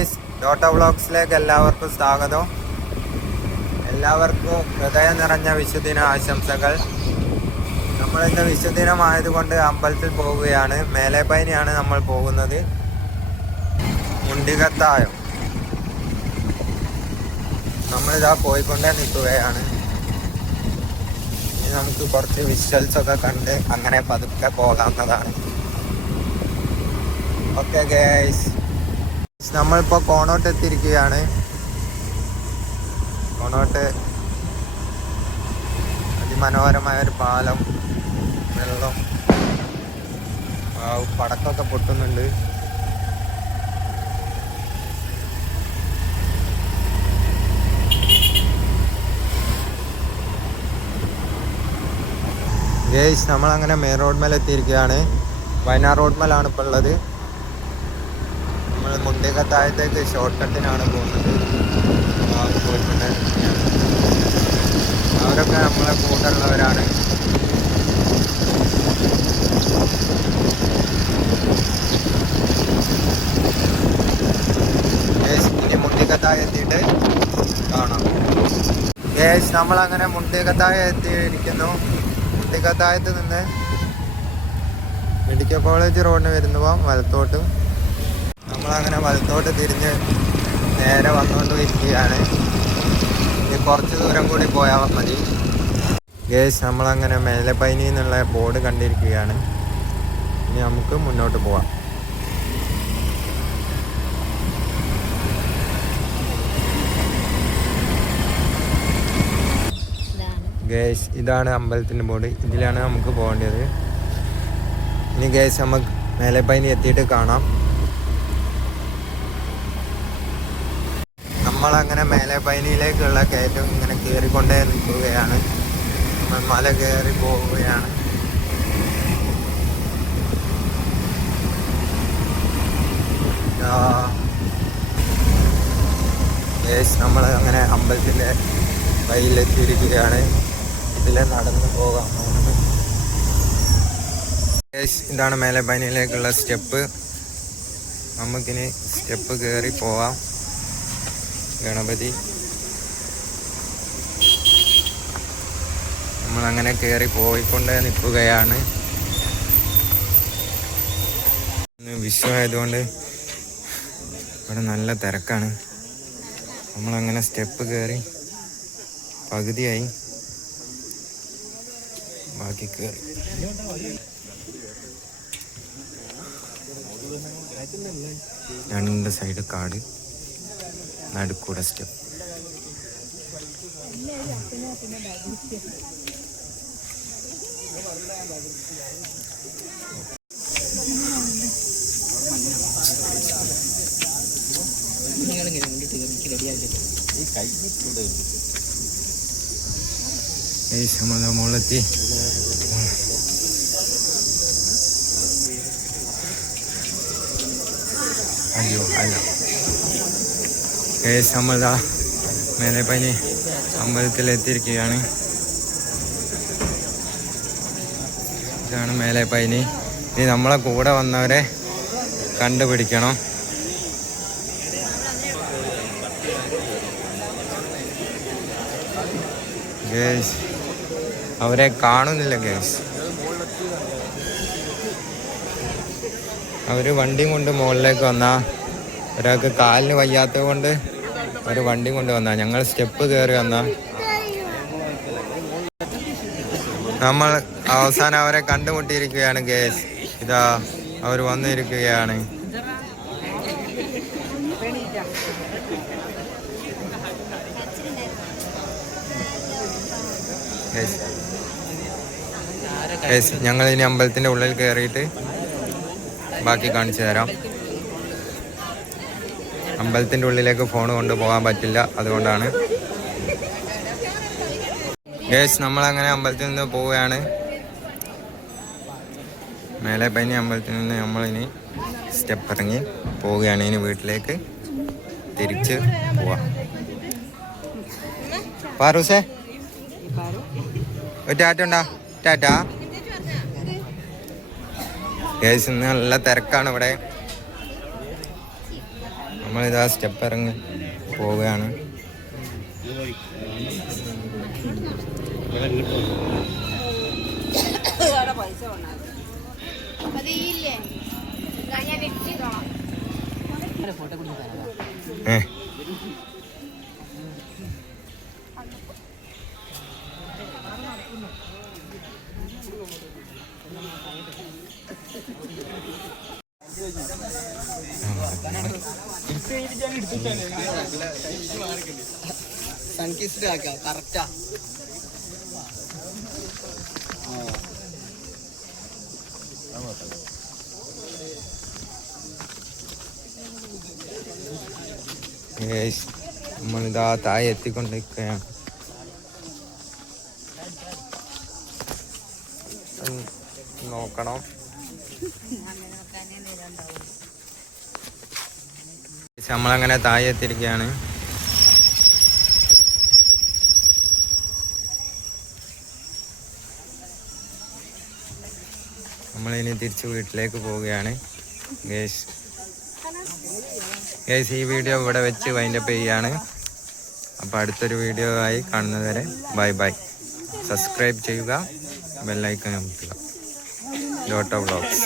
Guys daughter വ്ളോഗ്സിലേക്ക് എല്ലാവർക്കും സ്വാഗതം. എല്ലാവർക്കും ഹൃദയം നിറഞ്ഞ വിശുദ്ധിന ആശംസകൾ. നമ്മൾ ഇന്ന് വിശുദ്ധിനമായതുകൊണ്ട് അമ്പലത്തിൽ പോവുകയാണ്. മേലേപ്പൈനിയാണ് നമ്മൾ പോകുന്നത്. മുണ്ടികത്തായം. നമ്മളിതാ പോയിക്കൊണ്ടേ നിൽക്കുകയാണ്. ഇനി നമുക്ക് കുറച്ച് വിഷ്വൽസ് ഒക്കെ കണ്ട് അങ്ങനെ പതുക്കെ പോകാവുന്നതാണ്. ഓക്കെ ഗേസ് നമ്മളിപ്പോ കോണോട്ട് എത്തിയിരിക്കുകയാണ്. കോണോട്ട് അതിമനോഹരമായ ഒരു പാലം വെള്ളം പടക്കമൊക്കെ പൊട്ടുന്നുണ്ട്. ഗേസ് നമ്മളങ്ങനെ മെയിൻ റോഡ് മേലെത്തിയിരിക്കുകയാണ്. വയനാട് റോഡ് മേലാണ് ഇപ്പോൾ ഉള്ളത്. നമ്മൾ മുണ്ടേക്കത്താഴത്തേക്ക് ഷോർട്ട് കട്ടിനാണ് പോകുന്നത്. പോയിട്ടുണ്ട്. അവരൊക്കെ നമ്മളെ കൂട്ടുള്ളവരാണ്. ഇനി മുണ്ടിക്കത്തായ എത്തിയിട്ട് കാണാം. ഗേസ് നമ്മളങ്ങനെ മുണ്ടിക്കത്തായ എത്തിയിരിക്കുന്നു. മുണ്ടിക്കത്തായത്ത് നിന്ന് മെഡിക്കൽ കോളേജ് റോഡിന് വരുന്നപ്പോൾ വലത്തോട്ടും നമ്മളങ്ങനെ വലത്തോട്ട് തിരിഞ്ഞ് നേരെ വന്നുകൊണ്ടിരിക്കുകയാണ് ഇനി കുറച്ച് ദൂരം കൂടി പോയാൽ മതി. ഗേസ് നമ്മളങ്ങനെ മേലപ്പൈനി എന്നുള്ള ബോർഡ് കണ്ടിരിക്കുകയാണ്. ഇനി നമുക്ക് മുന്നോട്ട് പോവാം. ഗേസ് ഇതാണ് അമ്പലത്തിന്റെ ബോർഡ്. ഇതിലാണ് നമുക്ക് പോകേണ്ടത്. ഇനി ഗേസ് നമുക്ക് മേലെപ്പൈനി എത്തിയിട്ട് കാണാം. നമ്മളങ്ങനെ മേലെ പൈനിയിലേക്കുള്ള കയറ്റം ഇങ്ങനെ കയറിക്കൊണ്ടേ നിൽക്കുകയാണ്. നമ്മൾ മല കയറി പോവുകയാണ്. നമ്മൾ അങ്ങനെ അമ്പലത്തിന്റെ വഴിയിലെത്തിയിരിക്കുകയാണ് ഇതിലെ നടന്ന് പോകാം. ഇതാണ് മേലെ പനിയിലേക്കുള്ള സ്റ്റെപ്പ്. നമുക്കിനി സ്റ്റെപ്പ് കയറി പോവാം. ഗണപതി. നമ്മളങ്ങനെ കയറി പോയിക്കൊണ്ടേ നിൽക്കുകയാണ്. വിശ്വമായതുകൊണ്ട് ഇവിടെ നല്ല തിരക്കാണ്. നമ്മളങ്ങനെ സ്റ്റെപ്പ് കയറി പകുതിയായി. ബാക്കി കയറി രണ്ട് സൈഡ് കാട്. നടുക്കൂടെ സ്റ്റെപ്പ് ഈ മുകളിലെത്തി. അയ്യോ അല്ല. ഏസ് നമ്മളതാ പനി അമ്പലത്തിലെത്തിയിരിക്കുകയാണ്. ഇതാണ് മേലെ പൈനി. ഇനി നമ്മളെ കൂടെ വന്നവരെ കണ്ടുപിടിക്കണം. ഗേസ് അവരെ കാണുന്നില്ല ഗേസ്. അവർ വണ്ടിയും കൊണ്ട് മുകളിലേക്ക് വന്നാ. ഒരാൾക്ക് കാലിന് വയ്യാത്തത് കൊണ്ട് ഒരു വണ്ടിയും കൊണ്ട് വന്ന. ഞങ്ങൾ സ്റ്റെപ്പ് കയറി വന്ന. നമ്മൾ അവസാനം അവരെ കണ്ടുമുട്ടിയിരിക്കുകയാണ് ഗേസ് ഇതാ അവർ വന്നിരിക്കുകയാണ്. ഞങ്ങൾ ഇനി അമ്പലത്തിന്റെ ഉള്ളിൽ കയറിയിട്ട് ബാക്കി കാണിച്ചു തരാം. അമ്പലത്തിന്റെ ഉള്ളിലേക്ക് ഫോൺ കൊണ്ട് പോകാൻ പറ്റില്ല അതുകൊണ്ടാണ്. ഗേസ് നമ്മളങ്ങനെ അമ്പലത്തിൽ നിന്ന് പോവുകയാണ്. മേലെ പനി അമ്പലത്തിൽ നിന്ന് നമ്മളിനി സ്റ്റെപ്പ് ഇറങ്ങി പോവുകയാണ്. ഇനി വീട്ടിലേക്ക് തിരിച്ച് പോവാം. പാറൂസേ? ഒരു ടാറ്റ ഉണ്ടാ? ടാറ്റ? ഗേസ് ഇന്ന് നല്ല തിരക്കാണ് ഇവിടെ. നമ്മളിതാ സ്റ്റെപ്പ് ഇറങ്ങി പോവുകയാണ്. ഏ. സൺകിസ്ഡ് ആക്കാം. കറക്റ്റാ. നമ്മളിതാ താഴെ എത്തിക്കൊണ്ടിരിക്കുകയാണ് നോക്കണം. നമ്മളങ്ങനെ താഴെ എത്തിയിരിക്കുകയാണ് നമ്മളിനി തിരിച്ച് വീട്ടിലേക്ക് പോവുകയാണ്. ഗേസ് ഗേസ് ഈ വീഡിയോ ഇവിടെ വെച്ച് വൈൻഡപ്പ് ചെയ്യുകയാണ്. അപ്പോൾ അടുത്തൊരു വീഡിയോ ആയി കാണുന്നതുവരെ ബൈ ബൈ സബ്സ്ക്രൈബ് ചെയ്യുക ബെല്ലൈക്കൺ അമർത്തുക. Lotto vlogs